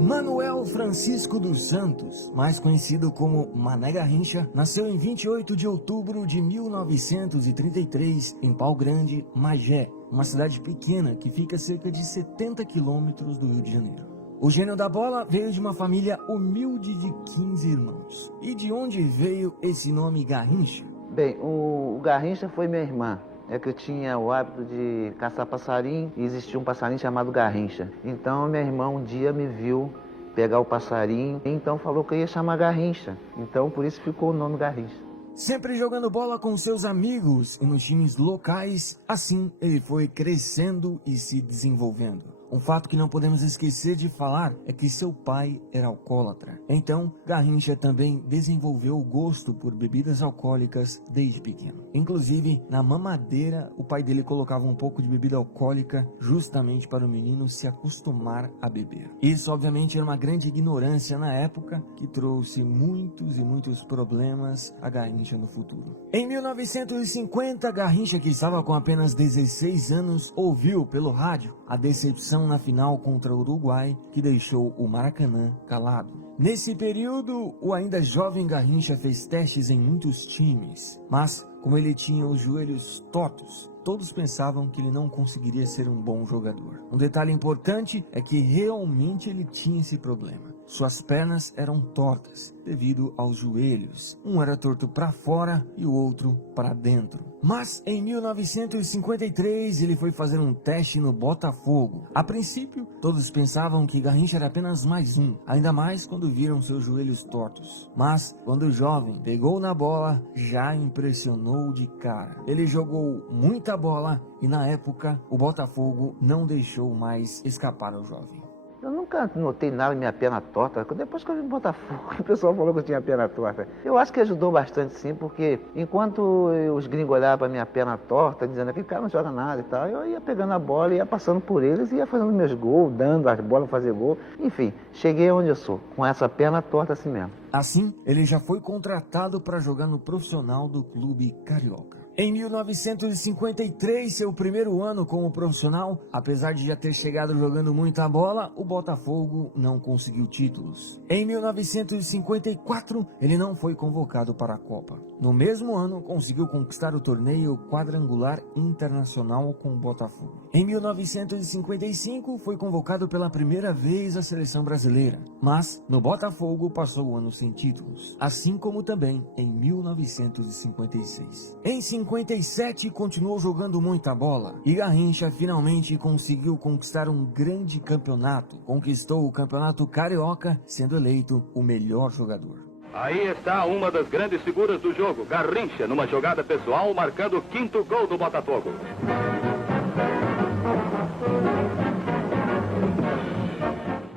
Manuel Francisco dos Santos, mais conhecido como Mané Garrincha, nasceu em 28 de outubro de 1933 em Pau Grande, Magé, uma cidade pequena que fica a cerca de 70 quilômetros do Rio de Janeiro. O gênio da bola veio de uma família humilde de 15 irmãos. E de onde veio esse nome Garrincha? Bem, o Garrincha foi minha irmã. É que eu tinha o hábito de caçar passarinho e existia um passarinho chamado Garrincha. Então minha irmã um dia me viu pegar o passarinho e então falou que eu ia chamar Garrincha. Então por isso ficou o nome Garrincha. Sempre jogando bola com seus amigos e nos times locais, assim ele foi crescendo e se desenvolvendo. Um fato que não podemos esquecer de falar é que seu pai era alcoólatra. Então, Garrincha também desenvolveu o gosto por bebidas alcoólicas desde pequeno. Inclusive, na mamadeira, o pai dele colocava um pouco de bebida alcoólica justamente para o menino se acostumar a beber. Isso, obviamente, era uma grande ignorância na época que trouxe muitos e muitos problemas a Garrincha no futuro. Em 1950, Garrincha, que estava com apenas 16 anos, ouviu pelo rádio a decepção na final contra o Uruguai, que deixou o Maracanã calado. Nesse período, o ainda jovem Garrincha fez testes em muitos times, mas como ele tinha os joelhos tortos, todos pensavam que ele não conseguiria ser um bom jogador. Um detalhe importante é que realmente ele tinha esse problema. Suas pernas eram tortas devido aos joelhos. Um era torto para fora e o outro para dentro. Mas em 1953 ele foi fazer um teste no Botafogo. A princípio, todos pensavam que Garrincha era apenas mais um, ainda mais quando viram seus joelhos tortos. Mas quando o jovem pegou na bola, já impressionou de cara. Ele jogou muita bola e na época o Botafogo não deixou mais escapar ao jovem. Eu nunca notei nada na minha perna torta. Depois que eu vim no Botafogo, o pessoal falou que eu tinha perna torta. Eu acho que ajudou bastante sim, porque enquanto os gringos olhavam para minha perna torta, dizendo que aquele cara não joga nada e tal, eu ia pegando a bola, ia passando por eles, ia fazendo meus gols, dando as bolas para fazer gol. Enfim, cheguei onde eu sou, com essa perna torta assim mesmo. Assim, ele já foi contratado para jogar no profissional do clube carioca. Em 1953, seu primeiro ano como profissional, apesar de já ter chegado jogando muita bola, o Botafogo não conseguiu títulos. Em 1954, ele não foi convocado para a Copa. No mesmo ano, conseguiu conquistar o torneio quadrangular internacional com o Botafogo. Em 1955, foi convocado pela primeira vez à seleção brasileira, mas no Botafogo passou o ano sem títulos, assim como também em 1956. Em 57 continuou jogando muita bola e Garrincha finalmente conseguiu conquistar um grande campeonato. Conquistou o Campeonato Carioca, sendo eleito o melhor jogador. Aí está uma das grandes figuras do jogo, Garrincha, numa jogada pessoal, marcando o 5º gol do Botafogo.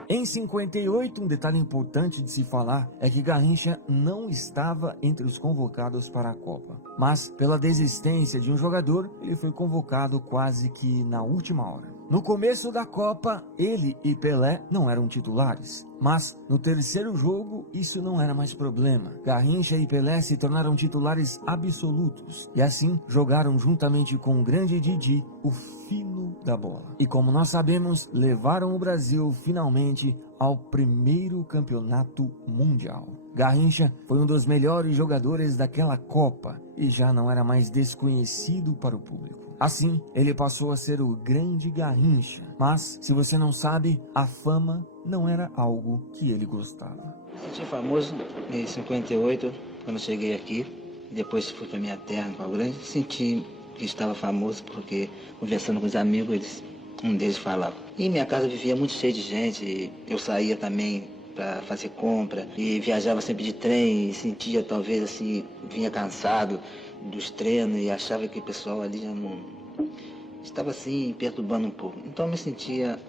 Em 58, um detalhe importante de se falar é que Garrincha não estava entre os convocados para a Copa. Mas, pela desistência de um jogador, ele foi convocado quase que na última hora. No começo da Copa, ele e Pelé não eram titulares. Mas, no terceiro jogo, isso não era mais problema. Garrincha e Pelé se tornaram titulares absolutos. E assim, jogaram juntamente com o grande Didi, o fino da bola. E como nós sabemos, levaram o Brasil finalmente ao primeiro campeonato mundial. Garrincha foi um dos melhores jogadores daquela Copa e já não era mais desconhecido para o público. Assim, ele passou a ser o grande Garrincha. Mas, se você não sabe, a fama não era algo que ele gostava. Senti famoso em 58, quando cheguei aqui. Depois fui para minha terra, Pau Grande. Senti que estava famoso porque, conversando com os amigos, um deles falava. E minha casa vivia muito cheia de gente. Eu saía também para fazer compra e viajava sempre de trem e sentia talvez assim, vinha cansado dos treinos e achava que o pessoal ali já não estava assim perturbando um pouco. Então eu me sentia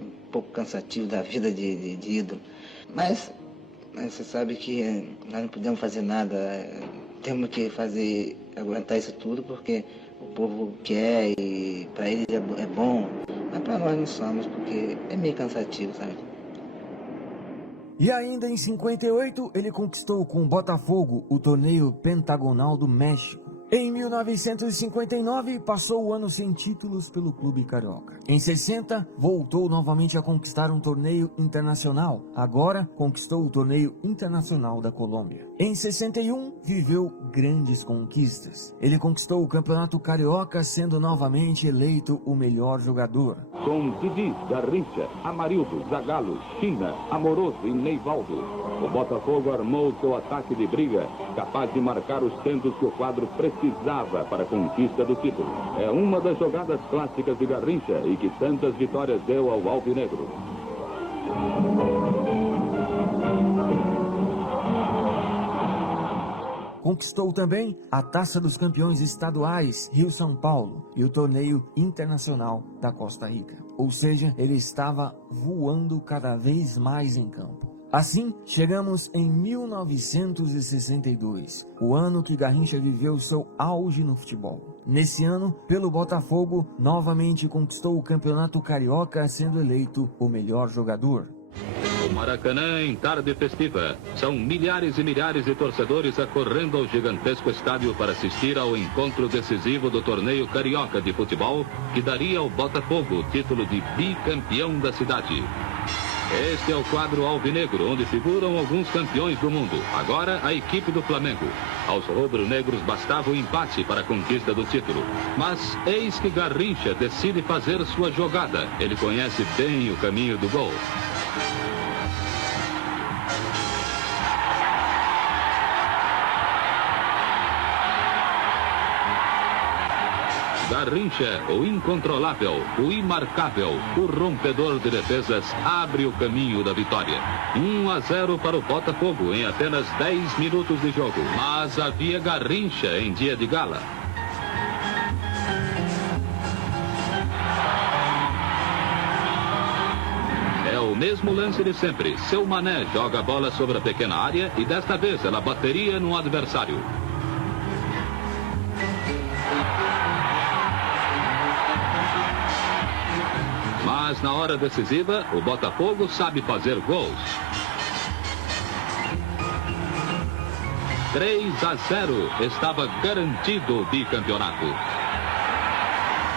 um pouco cansativo da vida de ídolo. Mas você sabe que nós não podemos fazer nada, temos que aguentar isso tudo porque o povo quer e para eles é bom, mas para nós não somos porque é meio cansativo, sabe? E ainda em 58, ele conquistou com o Botafogo o torneio pentagonal do México. Em 1959, passou o ano sem títulos pelo clube carioca. Em 60, voltou novamente a conquistar um torneio internacional. Agora, conquistou o torneio internacional da Colômbia. Em 61, viveu grandes conquistas. Ele conquistou o campeonato carioca, sendo novamente eleito o melhor jogador. Com Didi, Garrincha, Amarildo, Zagallo, China, Amoroso e Neivaldo, o Botafogo armou seu ataque de briga, capaz de marcar os tentos que o quadro precisava para a conquista do título. É uma das jogadas clássicas de Garrincha e que tantas vitórias deu ao alvinegro. Conquistou também a Taça dos Campeões Estaduais Rio-São Paulo e o Torneio Internacional da Costa Rica. Ou seja, ele estava voando cada vez mais em campo. Assim, chegamos em 1962, o ano que Garrincha viveu seu auge no futebol. Nesse ano, pelo Botafogo, novamente conquistou o Campeonato Carioca, sendo eleito o melhor jogador. O Maracanã em tarde festiva. São milhares e milhares de torcedores acorrendo ao gigantesco estádio para assistir ao encontro decisivo do torneio carioca de futebol, que daria ao Botafogo o título de bicampeão da cidade. Este é o quadro alvinegro, onde figuram alguns campeões do mundo. Agora, a equipe do Flamengo. Aos rubro-negros bastava o empate para a conquista do título. Mas eis que Garrincha decide fazer sua jogada. Ele conhece bem o caminho do gol. Garrincha, o incontrolável, o imarcável, o rompedor de defesas, abre o caminho da vitória. 1-0 para o Botafogo em apenas 10 minutos de jogo. Mas havia Garrincha em dia de gala. É o mesmo lance de sempre. Seu Mané joga a bola sobre a pequena área e desta vez ela bateria no adversário. Mas na hora decisiva, o Botafogo sabe fazer gols. 3-0, estava garantido o bicampeonato.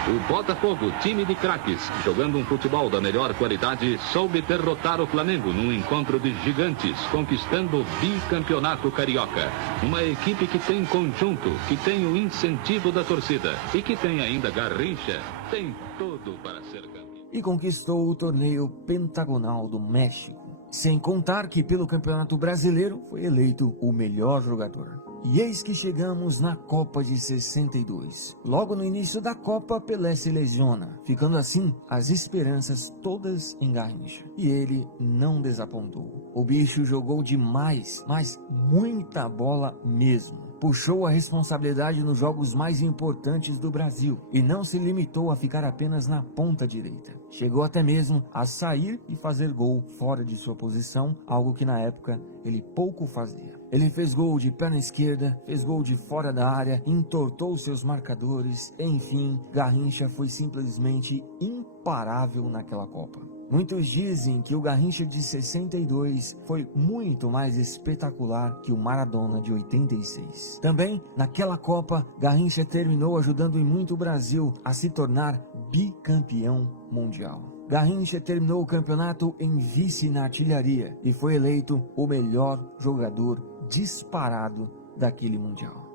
O Botafogo, time de craques, jogando um futebol da melhor qualidade, soube derrotar o Flamengo num encontro de gigantes, conquistando o bicampeonato carioca. Uma equipe que tem conjunto, que tem o incentivo da torcida e que tem ainda Garrincha, tem tudo para ser campeão. E conquistou o torneio pentagonal do México. Sem contar que pelo Campeonato Brasileiro foi eleito o melhor jogador. E eis que chegamos na Copa de 62. Logo no início da Copa, Pelé se lesiona, ficando assim as esperanças todas em Garrincha. E ele não desapontou. O bicho jogou demais, mas muita bola mesmo. Puxou a responsabilidade nos jogos mais importantes do Brasil e não se limitou a ficar apenas na ponta direita. Chegou até mesmo a sair e fazer gol fora de sua posição, algo que na época ele pouco fazia. Ele fez gol de perna esquerda, fez gol de fora da área, entortou seus marcadores, enfim, Garrincha foi simplesmente imparável naquela Copa. Muitos dizem que o Garrincha de 62 foi muito mais espetacular que o Maradona de 86. Também, naquela Copa, Garrincha terminou ajudando em muito o Brasil a se tornar bicampeão mundial. Garrincha terminou o campeonato em vice na artilharia e foi eleito o melhor jogador disparado daquele mundial.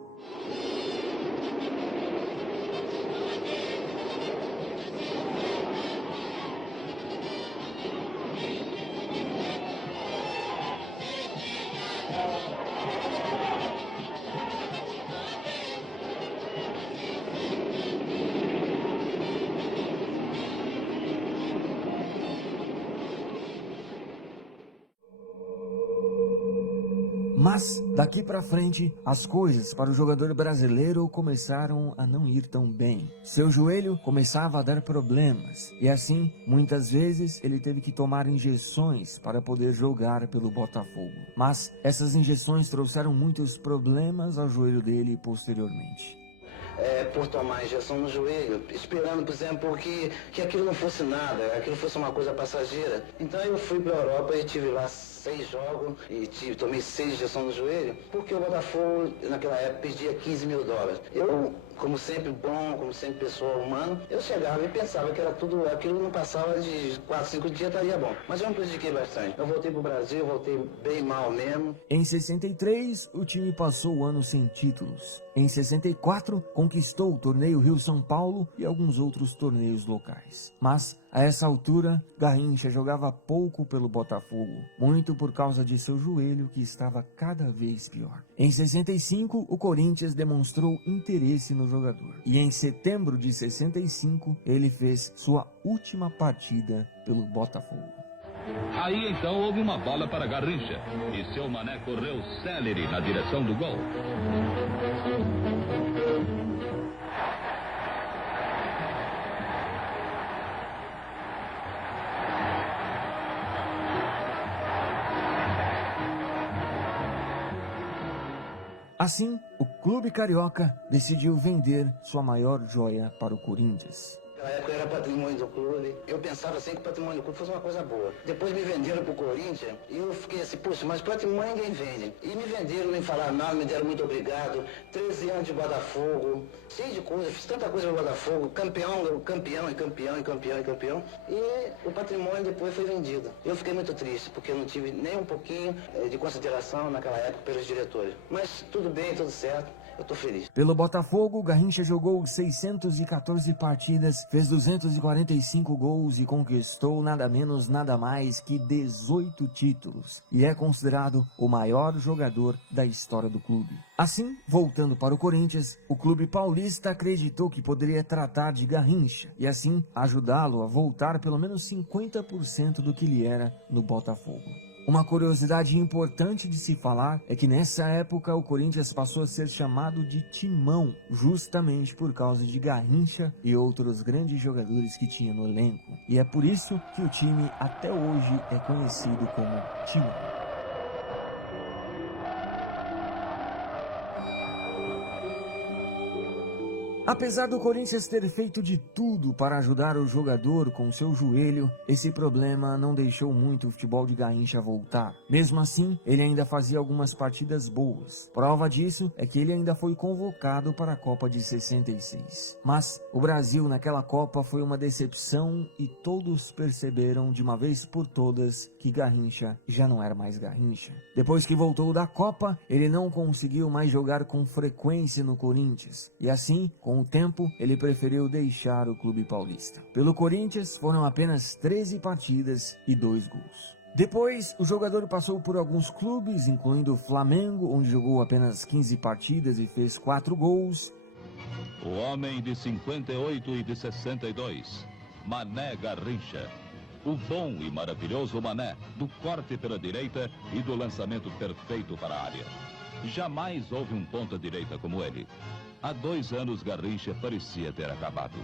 Mas, daqui para frente, as coisas para o jogador brasileiro começaram a não ir tão bem. Seu joelho começava a dar problemas, e assim, muitas vezes, ele teve que tomar injeções para poder jogar pelo Botafogo. Mas, essas injeções trouxeram muitos problemas ao joelho dele posteriormente. por tomar injeção no joelho, esperando, por exemplo, que aquilo não fosse nada, aquilo fosse uma coisa passageira. Então eu fui para a Europa e tive lá 6 jogos e tomei 6 injeções no joelho, porque o Botafogo naquela época pedia 15 mil dólares. Eu, como sempre bom, como sempre pessoa humana, eu chegava e pensava que era tudo, aquilo não passava de 4, 5 dias, estaria bom. Mas eu me prejudiquei bastante. Eu voltei pro Brasil, voltei bem mal mesmo. Em 63, o time passou o ano sem títulos. Em 64, conquistou o torneio Rio-São Paulo e alguns outros torneios locais. Mas, a essa altura, Garrincha jogava pouco pelo Botafogo, muito por causa de seu joelho que estava cada vez pior. Em 65, o Corinthians demonstrou interesse no jogador. E em setembro de 65, ele fez sua última partida pelo Botafogo. Aí então houve uma bola para Garrincha e seu Mané correu célere na direção do gol. Assim, o clube carioca decidiu vender sua maior joia para o Corinthians. Na época era patrimônio do clube. Eu pensava sempre que o patrimônio do clube fosse uma coisa boa. Depois me venderam pro Corinthians e eu fiquei assim, puxa, mas patrimônio ninguém vende. E me venderam, nem falaram nada, me deram muito obrigado. 13 anos de Botafogo, cheio de coisa, fiz tanta coisa no Botafogo, campeão. E o patrimônio depois foi vendido. Eu fiquei muito triste, porque eu não tive nem um pouquinho de consideração naquela época pelos diretores. Mas tudo bem, tudo certo. Eu tô feliz. Pelo Botafogo, Garrincha jogou 614 partidas, fez 245 gols e conquistou nada menos, nada mais que 18 títulos. E é considerado o maior jogador da história do clube. Assim, voltando para o Corinthians, o clube paulista acreditou que poderia tratar de Garrincha e assim ajudá-lo a voltar pelo menos 50% do que ele era no Botafogo. Uma curiosidade importante de se falar é que nessa época o Corinthians passou a ser chamado de Timão, justamente por causa de Garrincha e outros grandes jogadores que tinha no elenco. E é por isso que o time até hoje é conhecido como Timão. Apesar do Corinthians ter feito de tudo para ajudar o jogador com seu joelho, esse problema não deixou muito o futebol de Garrincha voltar. Mesmo assim, ele ainda fazia algumas partidas boas. Prova disso é que ele ainda foi convocado para a Copa de 66. Mas o Brasil naquela Copa foi uma decepção e todos perceberam de uma vez por todas que Garrincha já não era mais Garrincha. Depois que voltou da Copa, ele não conseguiu mais jogar com frequência no Corinthians. E assim, com o tempo, ele preferiu deixar o clube paulista. Pelo Corinthians, foram apenas 13 partidas e 2 gols. Depois, o jogador passou por alguns clubes, incluindo o Flamengo, onde jogou apenas 15 partidas e fez 4 gols. O homem de 58 e de 62, Mané Garrincha. O bom e maravilhoso Mané, do corte pela direita e do lançamento perfeito para a área. Jamais houve um ponta-direita como ele. Há 2 anos Garrincha parecia ter acabado.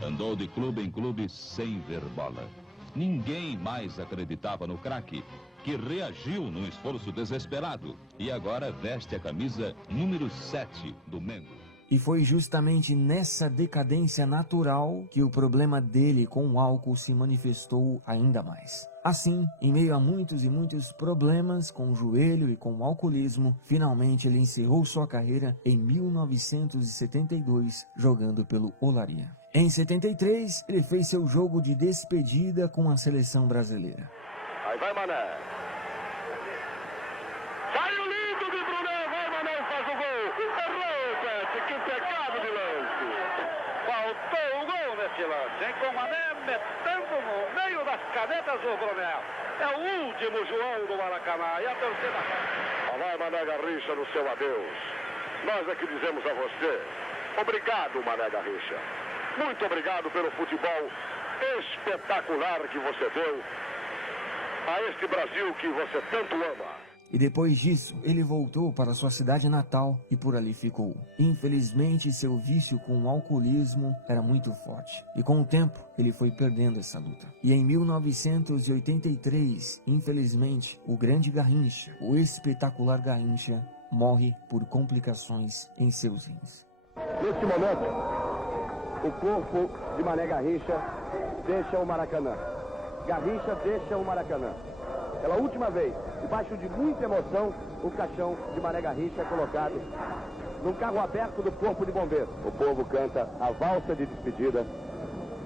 Andou de clube em clube sem ver bola. Ninguém mais acreditava no craque, que reagiu num esforço desesperado e agora veste a camisa número 7 do Mengo. E foi justamente nessa decadência natural que o problema dele com o álcool se manifestou ainda mais. Assim, em meio a muitos e muitos problemas com o joelho e com o alcoolismo, finalmente ele encerrou sua carreira em 1972, jogando pelo Olaria. Em 73, ele fez seu jogo de despedida com a seleção brasileira. Aí vai Mané. Saiu lindo de Brunet, vai Mané e faz o gol. Errou, Pet, que pecado de lance. Faltou o gol nesse lance, hein? Com o Mané metendo no meio das canetas o Brunet. É o último João do Maracanã e a torcida... Vai Mané Garrincha no seu adeus. Nós é que dizemos a você, obrigado Mané Garrincha. Muito obrigado pelo futebol espetacular que você deu a este Brasil que você tanto ama. E depois disso, ele voltou para sua cidade natal e por ali ficou. Infelizmente, seu vício com o alcoolismo era muito forte. E com o tempo, ele foi perdendo essa luta. E em 1983, infelizmente, o grande Garrincha, o espetacular Garrincha, morre por complicações em seus rins. Neste momento, o corpo de Mané Garrincha deixa o Maracanã. Garrincha deixa o Maracanã. Pela última vez, debaixo de muita emoção, o caixão de Mané Garrincha é colocado num carro aberto do Corpo de Bombeiros. O povo canta a valsa de despedida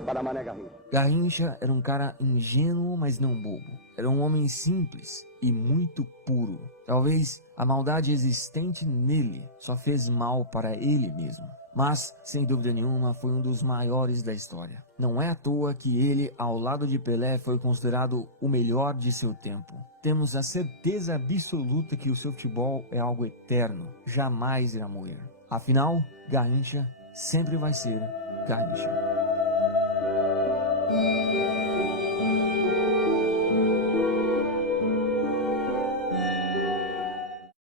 para Mané Garrincha. Garrincha era um cara ingênuo, mas não bobo. Era um homem simples e muito puro. Talvez a maldade existente nele só fez mal para ele mesmo. Mas, sem dúvida nenhuma, foi um dos maiores da história. Não é à toa que ele, ao lado de Pelé, foi considerado o melhor de seu tempo. Temos a certeza absoluta que o seu futebol é algo eterno, jamais irá morrer. Afinal, Garrincha sempre vai ser Garrincha.